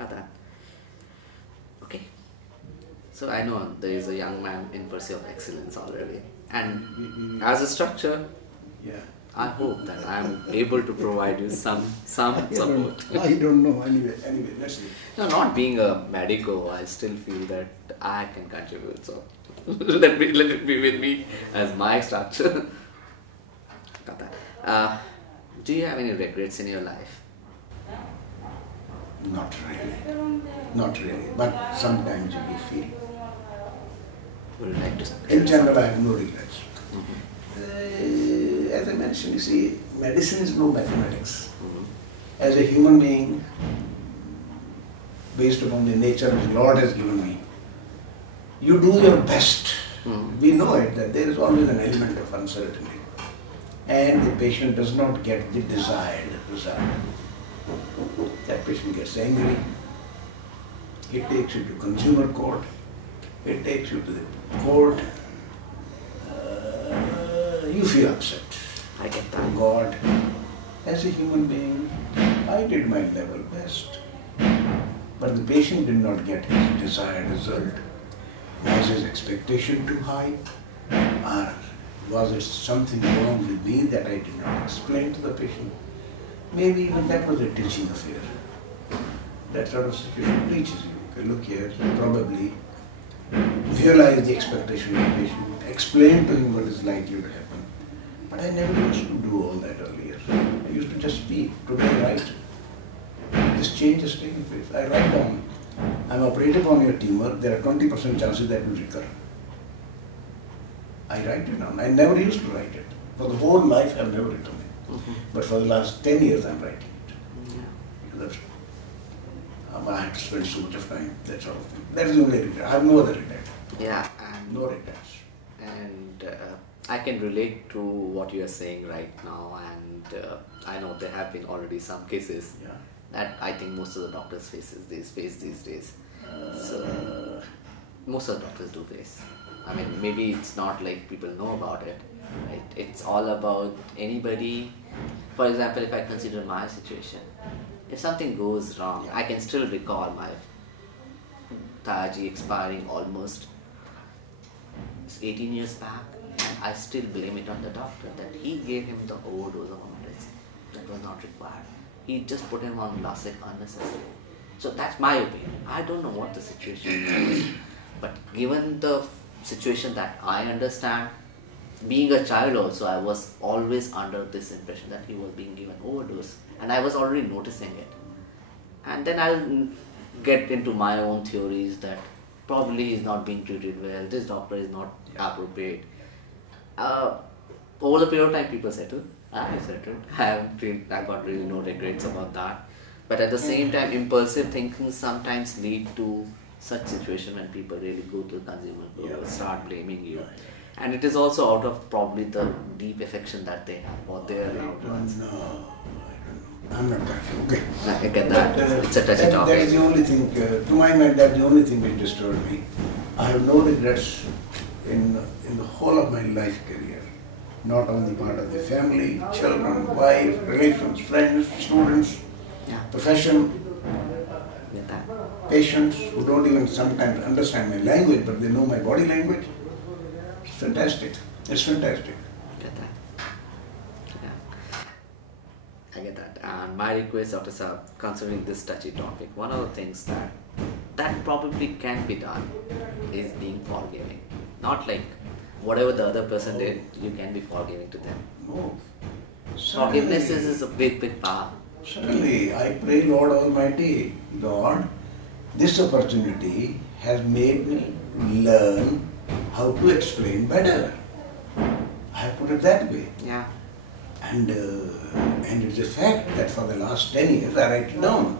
Got that. Okay. So I know there is a young man in pursuit of excellence already. And as a structure, Yeah. I hope that I'm able to provide you some support. I don't know. Anyway, let's see. No, not being a medico, I still feel that I can contribute. So let it be with me as my structure. Got that. Do you have any regrets in your life? Not really. Not really. But sometimes you do feel. Would you like to? In general, I have no regrets. Mm-hmm. As I mentioned, you see, medicine is no mathematics. Mm-hmm. As a human being, based upon the nature which Lord has given me, you do your best. Mm-hmm. We know it, that there is always an element of uncertainty. And the patient does not get the desired result. That patient gets angry. It takes you to consumer court. It takes you to the court. You feel upset. I get that. God, as a human being, I did my level best. But the patient did not get his desired result. Was his expectation too high? Or was it something wrong with me that I did not explain to the patient? Maybe even that was a teaching affair. That sort of situation teaches you. Okay, look here, probably visualize the expectation of the patient, explain to him what is likely to happen. But I never used to do all that earlier. I used to just speak. Today I write. This change is taking place. I write down. I'm operating on your tumor. There are 20% chances that will recur. I write it down. I never used to write it. For the whole life I've never written it. Mm-hmm. But for the last 10 years I'm writing it. Yeah. Because I have to spend so much of time, that sort of thing. That is the only regret. I have no other regret. Yeah, and No regrets. I can relate to what you are saying right now, and I know there have been already some cases Yeah. that I think most of the doctors face these days. So most of the doctors do face. I mean, maybe it's not like people know about it, right? It's all about anybody. For example, if I consider my situation, if something goes wrong, Yeah. I can still recall my Taji expiring almost 18 years back, and I still blame it on the doctor that he gave him the overdose of medicine that was not required. He just put him on Lasik unnecessarily. So that's my opinion. I don't know what the situation was, but given the situation that I understand, being a child also, I was always under this impression that he was being given overdose, and I was already noticing it. And then I'll get into my own theories that probably he's not being treated well, this doctor is not appropriate. Over the period of time, people settle. I settled. I got really no regrets about that. But at the same time, impulsive thinking sometimes lead to such situation when people really go to the consumer court, start blaming you. And it is also out of probably the deep affection that they have for their loved ones. No, I don't know. I'm not quite sure. Okay. I get that. It's a touchy That topic. is the only thing, to my mind, that's the only thing which disturbed me. I have no regrets in the whole of my life career. Not on the part of the family, children, wife, relations, friends, students, profession, Get that. patients who don't even sometimes understand my language, but they know my body language. It's fantastic. It's fantastic. Get that. Yeah. I get that. And my request, Dr. Saab, considering this touchy topic, one of the things that probably can be done is being forgiving. Not like whatever the other person did, you can be forgiving to them. No. Forgiveness is a big power. Certainly, I pray Lord Almighty, Lord, this opportunity has made me learn how to explain better. I have put it that way. Yeah. And it's a fact that for the last 10 years I write it down.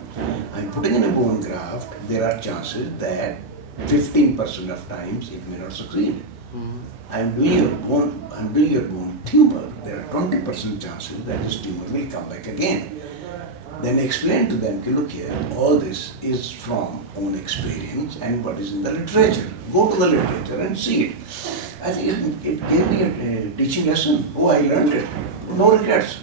I'm putting in a bone graft, there are chances that 15% of times it may not succeed. Mm-hmm. I'm doing your bone tumor, there are 20% chances that this tumor will come back again. Then explain to them, look here, all this is from own experience and what is in the literature. Go to the literature and see it. I think it gave me a teaching lesson. Oh, I learned it. No regrets.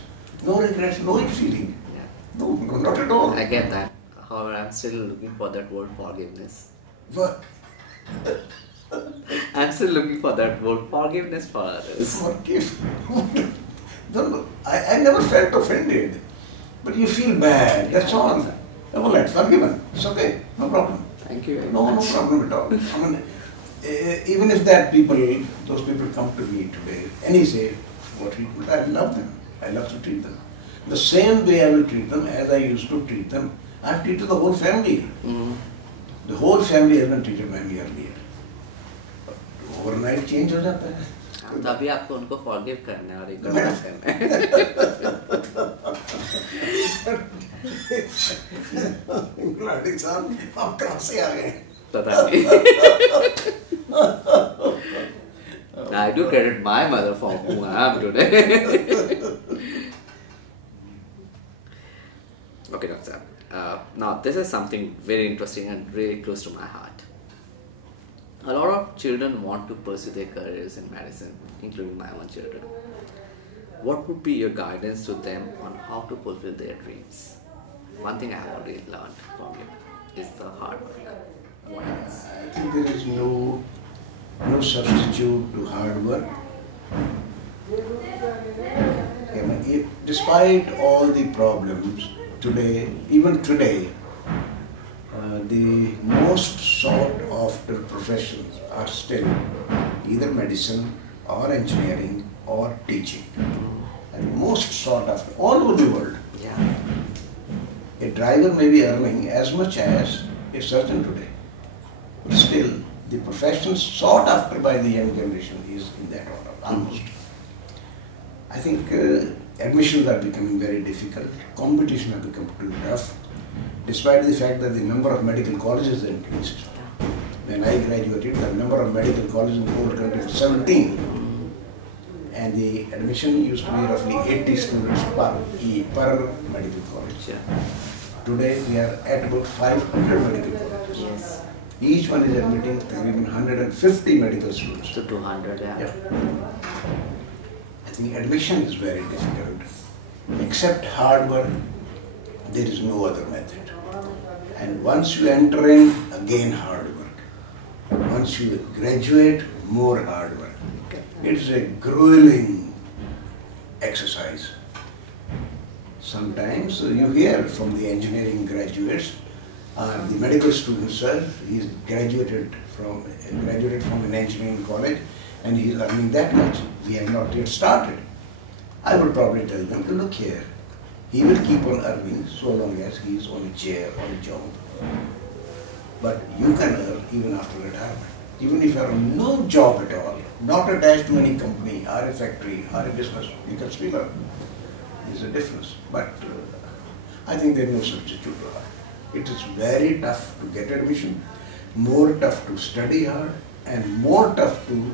No regrets, no ill feeling. Yeah. No, not at all. I get that However, I'm still looking for that word forgiveness. What? I'm still looking for that word forgiveness for others. Forgive. No, I never felt offended. But you feel bad, that's all. All right, forgiven. It's okay, no problem. Thank you very No much. problem at all. I mean, even if those people come to me today and he say, for treatment, I love them. I love to treat them. The same way I will treat them as I used to treat them. I have treated the whole family. The whole family has been treated by me earlier. But overnight change हो जाता है. तभी आपको उनको forgive करना है और ignore करना है. Bloody son, आप कहाँ से आ गए? पता नहीं. I do credit my mother for who I am today. Okay, Dr. Sam. Now, this is something very interesting and really close to my heart. A lot of children want to pursue their careers in medicine, including my own children. What would be your guidance to them on how to fulfill their dreams? One thing I have already learned from you is the hard work. What else? I think there is no substitute to hard work. Despite all the problems today, even today, the most sought after professions are still either medicine or engineering or teaching. And most sought after all over the world. Yeah. A driver may be earning as much as a surgeon today. But still, the profession sought after by the young generation is in that order, almost. I think admissions are becoming very difficult. Competition has become too tough. Despite the fact that the number of medical colleges increased. When I graduated, the number of medical colleges in the whole country was 17. And the admission used to be roughly 80 students per medical college. Yeah. Today we are at about 500 medical colleges. Yes. Each one is admitting even 150 medical students. To 200, yeah. I think admission is very difficult. Except hard work, there is no other method. And once you enter in, again hard work. Once you graduate, more hard work. It is a grueling exercise. Sometimes you hear from the engineering graduates, the medical students, sir, he is graduated from an engineering college and he is earning that much. We have not yet started. I would probably tell them to look here. He will keep on earning so long as he is on a chair or a job. But you can earn even after retirement. Even if you are on no job at all, not attached to any company or a factory or a business, you can still earn. There's a difference. But I think there is no substitute to hard. It is very tough to get admission, more tough to study hard, and more tough to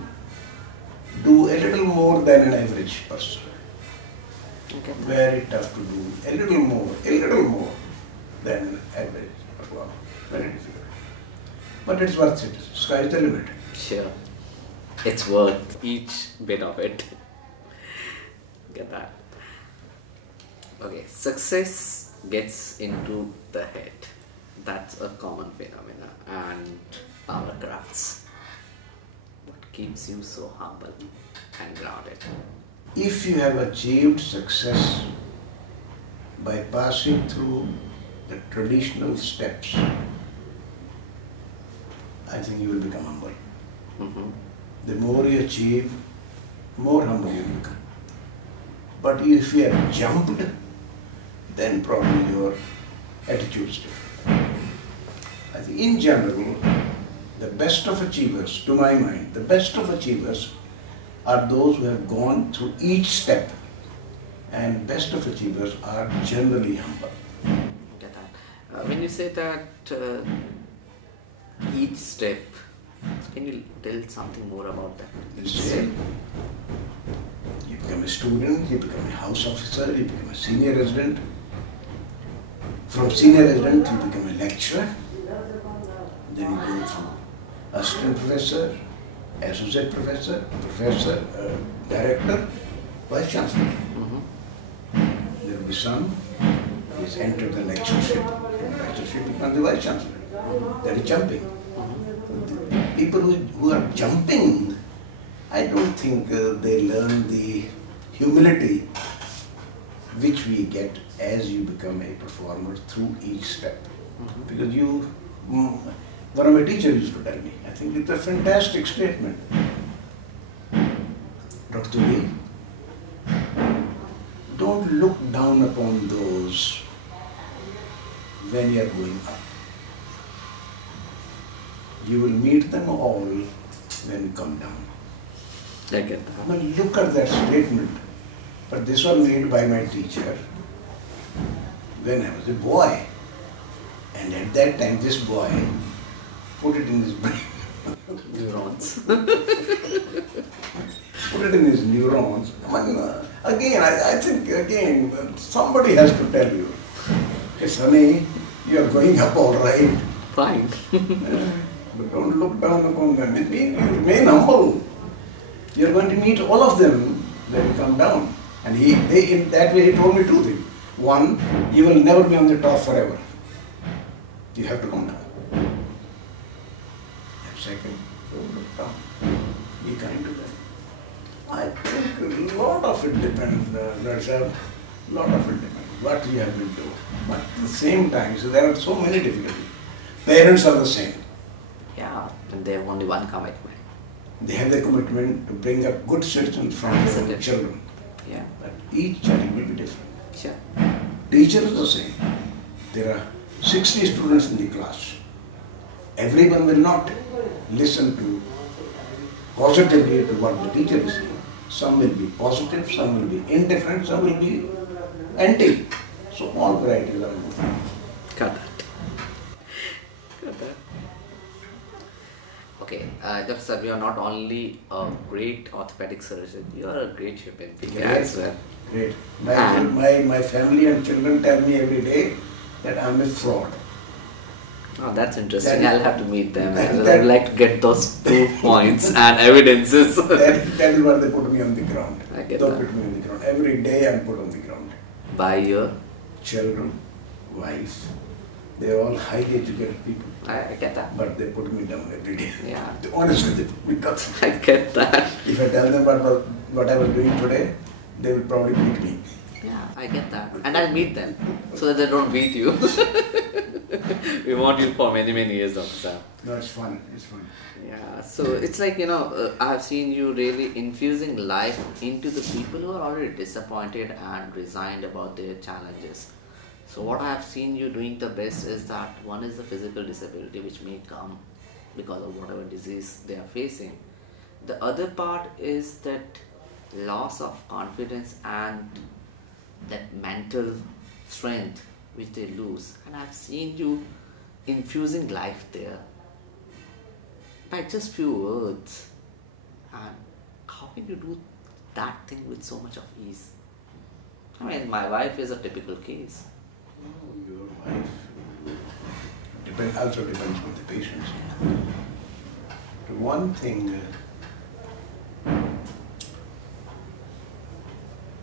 do a little more than an average person. Okay. Very tough to do a little more than an average performer. Very difficult. But it's worth it. Sky's the limit. Sure. It's worth each bit of it. Get that. Okay, success gets into the head. That's a common phenomena. And power corrupts. What keeps you so humble and grounded? If you have achieved success by passing through the traditional steps, I think you will become humble. Mm-hmm. The more you achieve, more humble you become. But if you have jumped, then probably your attitude is different. I think in general, the best of achievers, to my mind, the best of achievers are those who have gone through each step, and best of achievers are generally humble. Get that. When you say that each step, can you tell something more about that? You say, you become a student, you become a house officer, you become a senior resident. From senior resident, you become a lecturer. Then you go through assistant professor, associate professor, professor, director, vice chancellor. Mm-hmm. There will be some is enter the lectureship. From lectureship becomes the vice chancellor. That is jumping. People who are jumping, I don't think they learn the humility which we get as you become a performer through each step. Because one of my teachers used to tell me, I think it's a fantastic statement. Dr. Tuli, don't look down upon those when you are going up. You will meet them all when you come down. I get that. Well, look at that statement. But this was made by my teacher when I was a boy. And at that time, this boy put it in his brain. Neurons. Put it in his neurons. I think somebody has to tell you, hey, Sonny, you are going up all right. Fine. But don't look down upon them. It means you remain humble. You are going to meet all of them when you come down. And in that way, he told me two things. One, you will never be on the top forever. You have to come down. And second, don't look down. Be kind to them. I think a lot of it depends, a lot of it depends what you have been told. But at the same time, so there are so many difficulties. Parents are the same. Yeah, and they have only one commitment. They have the commitment to bring up good citizens from their own children. Yeah. But each child will be different. Sure. Teacher is the same. There are 60 students in the class. Everyone will not listen to positively to what the teacher is saying. Some will be positive, some will be indifferent, some will be anti. So all varieties are moving. Got that. Got that. Okay, Dr. Sir, you are not only a great orthopedic surgeon, you are a great human being as well. Great. My family and children tell me every day that I am a fraud. Oh, that's interesting. I'll have to meet them. I'd like to get those proof points and evidences. that is what they put me on the ground. I get Don't that. put me on the ground. Every day I'm put on the ground. By your? Children, wife, they're all highly educated people. I get that. But they put me down every day. Yeah. Honestly, they put me down. I get that. If I tell them what I was doing today, they will probably beat me. Yeah, I get that. And I'll meet them so that they don't beat you. We want you for many, many years, Dr. Sir. No, it's fun. It's fun. Yeah, so it's like, I've seen you really infusing life into the people who are already disappointed and resigned about their challenges. So what I have seen you doing the best is that one is the physical disability which may come because of whatever disease they are facing. The other part is that loss of confidence and that mental strength which they lose. And I've seen you infusing life there by just few words. And how can you do that thing with so much of ease? I mean, my wife is a typical case. Oh, your wife also depends on the patients. The one thing,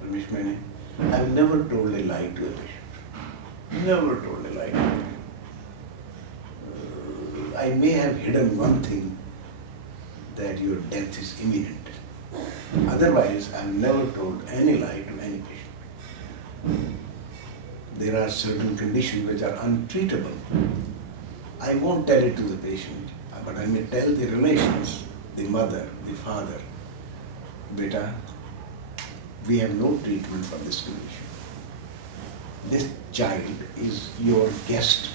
Ramesh Mene, I've never told a lie to a patient. Never told a lie to a patient. I may have hidden one thing, that your death is imminent. Otherwise, I've never told any lie to any patient. There are certain conditions which are untreatable. I won't tell it to the patient, but I may tell the relations, the mother, the father, beta, we have no treatment for this condition. This child is your guest,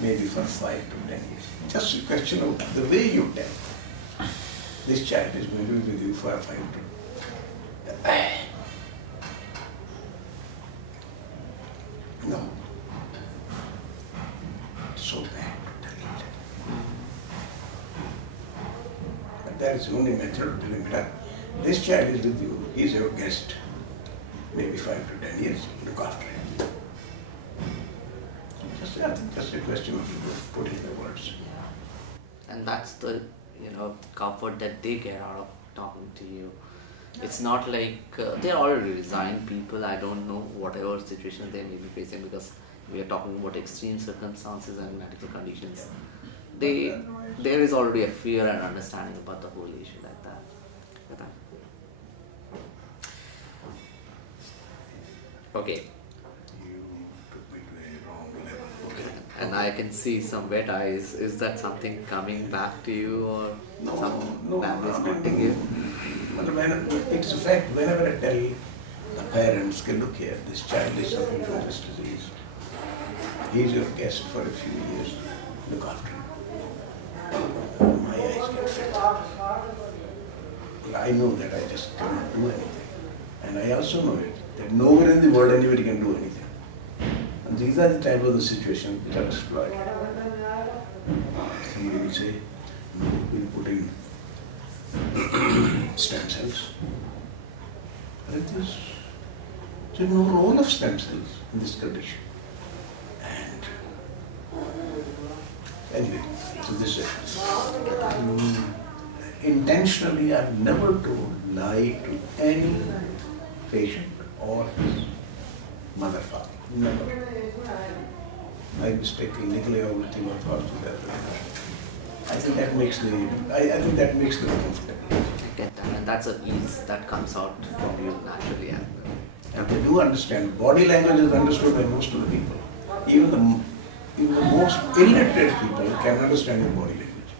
maybe for 5 to 10 years. Just a question of the way you tell. This child is going to be with you for 5 to No. So bad to tell it. But that is the only method of telling it. This child is with you, he is your guest. Maybe 5 to 10 years, look after him. I think just a question of putting the words. And that's the comfort that they get out of talking to you. It's not like they're already resigned people. I don't know whatever situation they may be facing, because we are talking about extreme circumstances and medical conditions, there is already a fear and understanding about the whole issue like that. Okay. You took me to a wrong level. Okay. And I can see some wet eyes. Is that something coming back to you, or some memories haunting you? It's a fact, whenever I tell the parents, okay, look here, this child is suffering from this disease. He's your guest for a few years. Look after him. My eyes get filled. I know that I just cannot do anything. And I also know it, that nowhere in the world anybody can do anything. And these are the type of the situations which are exploited. Somebody will say, no, we'll put in stem cells. But there's no role of stem cells in this condition. And anyway, so this is intentionally I've never told lie to any patient or his mother, father. Never. I mistakenly everything I thought to that. I think that makes them comfortable. I get that, and that's a ease that comes out from you naturally. And they do understand. Body language is understood by most of the people. Even the most illiterate people can understand your body language.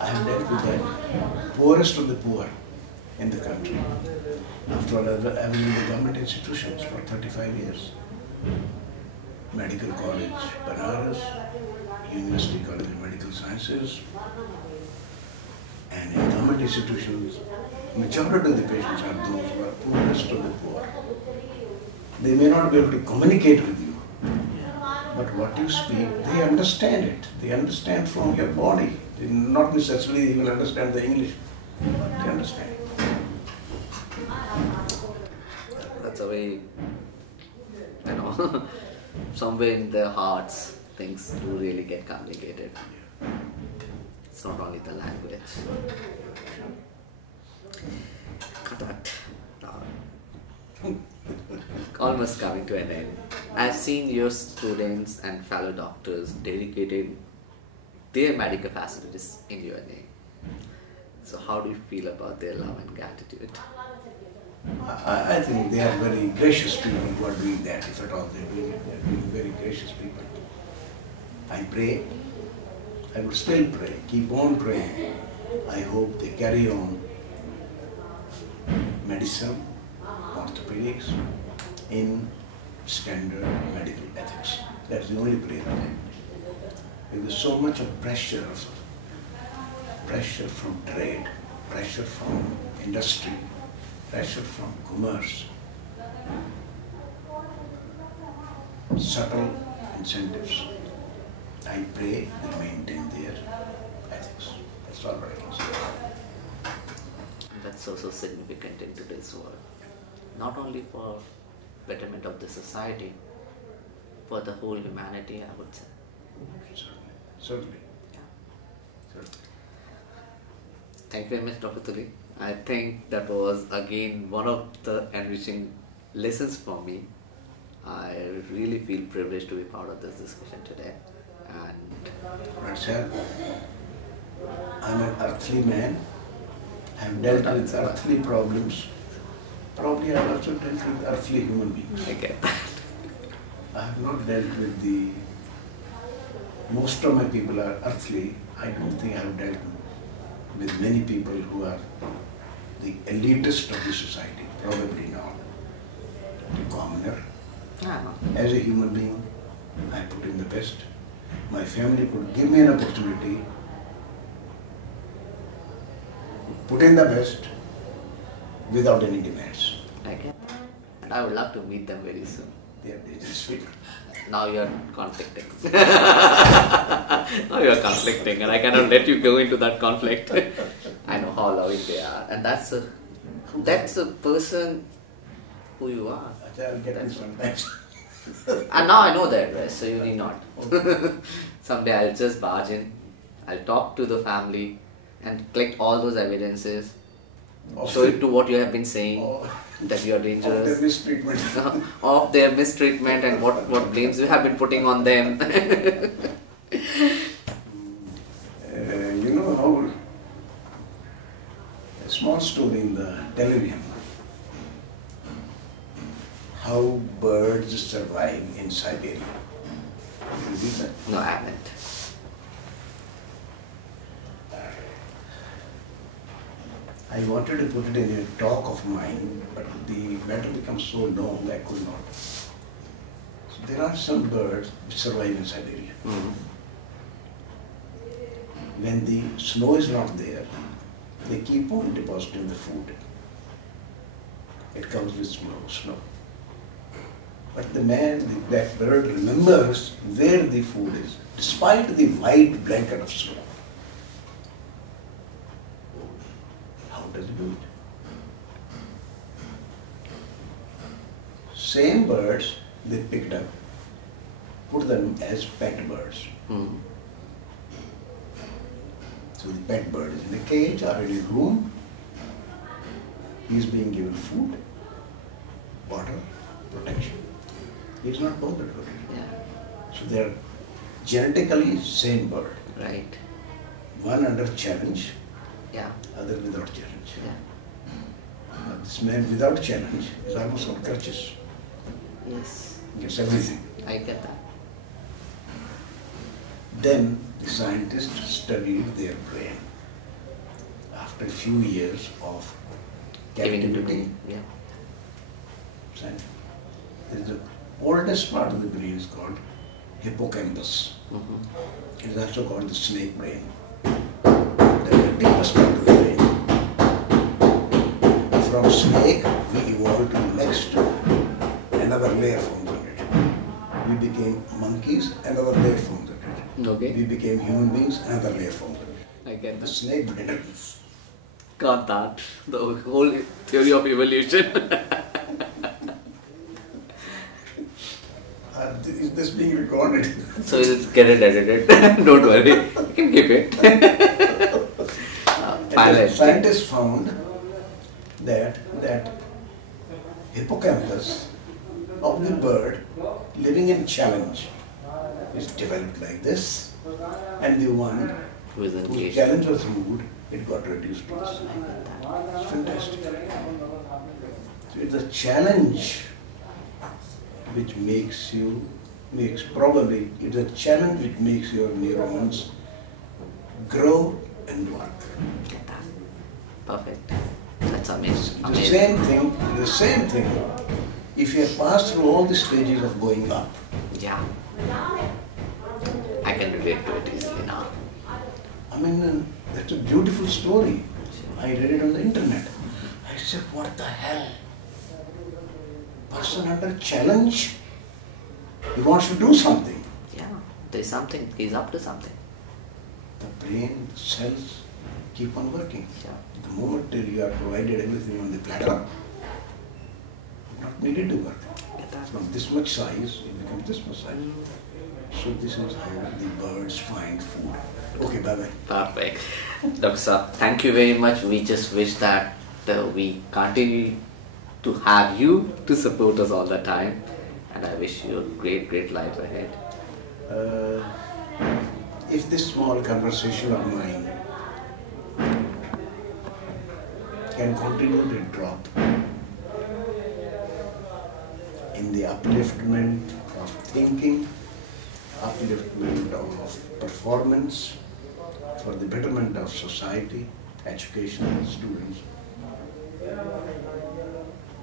I have dealt with the poorest of the poor in the country. After all, I was in the government institutions for 35 years. Medical College, Banaras, University College of Medical Sciences, and in government institutions, majority of the patients are those who are poorest of the poor. They may not be able to communicate with you, but what you speak, they understand it. They understand from your body. They not necessarily even understand the English, but they understand. That's a way, somewhere in their hearts, things do really get complicated. It's not only the language. But almost coming to an end. I've seen your students and fellow doctors dedicating their medical facilities in your name. So how do you feel about their love and gratitude? I think they are very gracious people who are doing that, if at all they're doing it. They're being very gracious people. I pray. I would still pray. Keep on praying. I hope they carry on medicine, orthopedics, in standard medical ethics. That's the only prayer I have. There's so much of pressure from trade, pressure from industry, pressure from commerce, subtle incentives. I pray they maintain their ethics. That's all what I can say. That's also significant in today's world. Not only for betterment of the society, for the whole humanity, I would say. Certainly. Yeah. Certainly. Thank you very much, Dr. Tuli. I think that was again one of the enriching lessons for me. I really feel privileged to be part of this discussion today. And Right, sir. I'm an earthly man. I've dealt with earthly problems. Probably I've also dealt with earthly human beings. I get that. I have not dealt with the... Most of my people are earthly. I don't think I have dealt with many people who are the elitist of the society. Probably not. The commoner. As a human being, I put in the best. My family could give me an opportunity, put in the best, without any demands. I get that. And I would love to meet them very soon. They are dangerous people. Now you're conflicting. Now you're conflicting, and I cannot let you go into that conflict. I know how loving they are, and that's a person who you are. I'll get this sometimes. And now I know the address, so you need not. Someday I'll just barge in, I'll talk to the family and collect all those evidences, show it to what you have been saying, that you are of their dangerous, mistreatment. of their mistreatment and what blames you have been putting on them. You know how a small story in the television, how birds survive in Siberia. You read that? No, I haven't. I wanted to put it in a talk of mine, but the matter becomes so long I could not. So there are some birds which survive in Siberia. Mm. When the snow is not there, they keep on depositing the food. It comes with snow. But that bird remembers where the food is, despite the white blanket of snow. How does it do it? Same birds they picked up, put them as pet birds. Mm. So the pet bird is in a cage or in a room. He is being given food, water, protection. He is not bothered about it. Yeah. So they are genetically same bird. Right. One under challenge, Yeah. other without challenge. Yeah. Now this man without challenge is almost on crutches. Yes. He gets everything. I get that. Then the scientists studied their brain. After a few years of Giving it to captivity, me. Yeah. there is the oldest part of the brain is called hippocampus. Mm-hmm. It is also called the snake brain. The deepest part of the brain. From snake, we evolved to next, another layer formed on it. We became monkeys, another layer formed on it. Okay. We became human beings, another layer formed on it. I get The that. snake brain. Got that. The whole theory of evolution. Is this being recorded? So it's get it edited. Don't worry. You can keep it. Pilot. Scientists found that hippocampus of the bird living in challenge is developed like this, and the one Who is whose engaged. challenge was removed, it got reduced to this. I get that. It's fantastic. So it's a challenge which it's a challenge which makes your neurons grow and work. Get that. Perfect. That's amazing. The Amazing. same thing, if you have passed through all the stages of going up, Yeah. I can relate to it easily now. I mean, that's a beautiful story. I read it on the internet. I said, what the hell? Person under challenge, he wants to do something. Yeah. There's something. He's up to something. The brain, the cells keep on working. Yeah. The moment you are provided everything on the platter, not needed to work. Get that. From this much size, it becomes this much size. So this is how the birds find food. Okay, bye-bye. Perfect. Dr. Saab, thank you very much. We just wish that we continue to have you to support us all the time. And I wish you a great, great life ahead. If this small conversation of mine can continue to drop in the upliftment of thinking, upliftment of performance, for the betterment of society, education, students,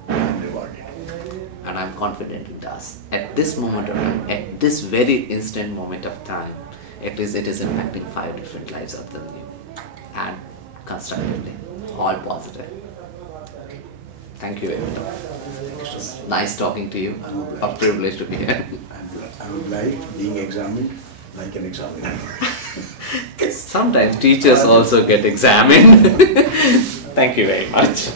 I am rewarded. And I'm confident it does. At this moment of time, at this very instant moment of time, it is impacting 5 different lives of them new. And constructively. All positive. Thank you very much. Thank you so much. Nice talking to you. I'm A obliged. privilege to be here. I'm obliged being examined like an examiner. Sometimes teachers also get examined. Thank you very much.